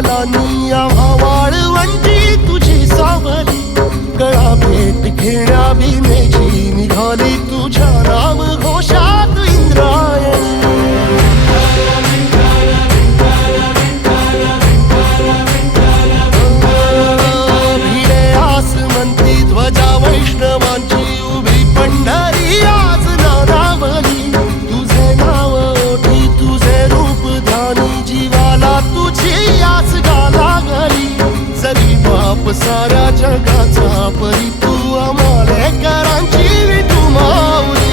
पावलांनी आम्हा वाळवंटी तुझी सावली, गळा भेट घेण्या भीमेची निघाली तुझ्या नाम घोषात इंद्रायणी. भिडे आसमंती ध्वजा वैष्णवांची उभी पंढरी आज नानावली, तुझे नाव ओठी तुझे रूप ध्यानी जीवाला तुझी आस गा लागली. जरी बाप साऱ्या जगाचा परी तू आमालेकरांची विठू माऊली.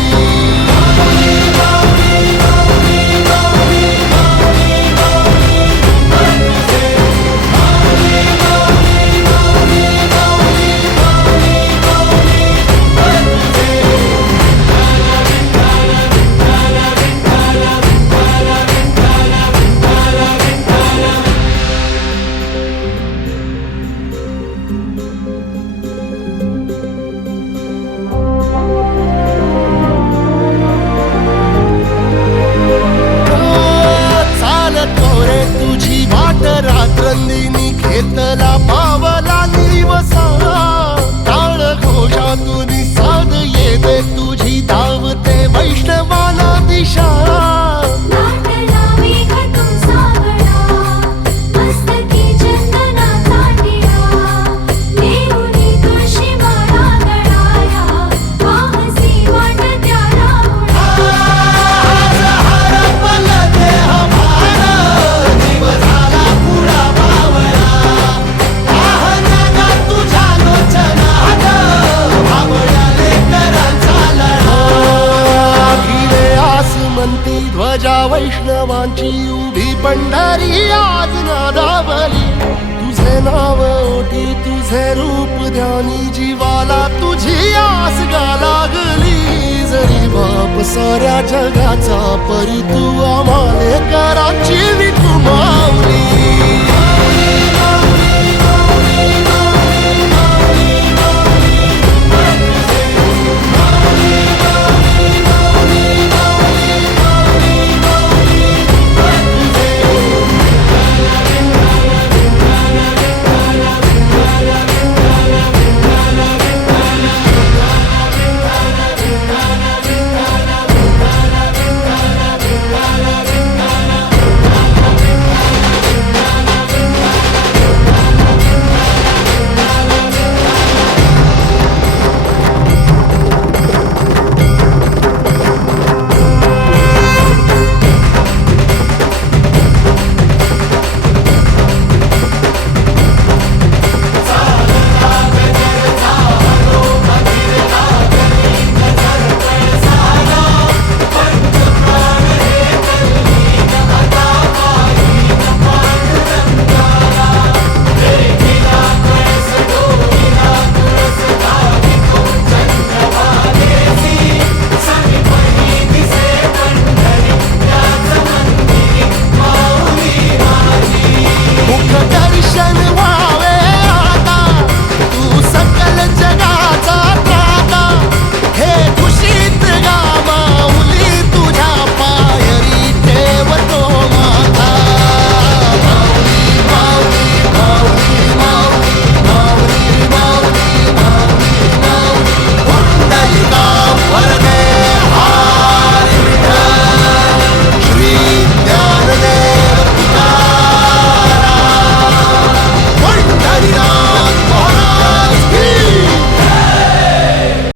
तुझी वाट रात्रंदिनी घेतला पावला दिवसा, टाळ घोषातून साध येते तुझी धावते वैष्णवाला दिशा. ध्वजा वैष्णवांची उभी पंढरी आज नादावली, तुझे नाव ओठी तुझे रूप ध्यानी जीवाला तुझी आस गा लागली. जरी बाप साऱ्या जगाचा परी तू आमालेकरांची विठू माऊली.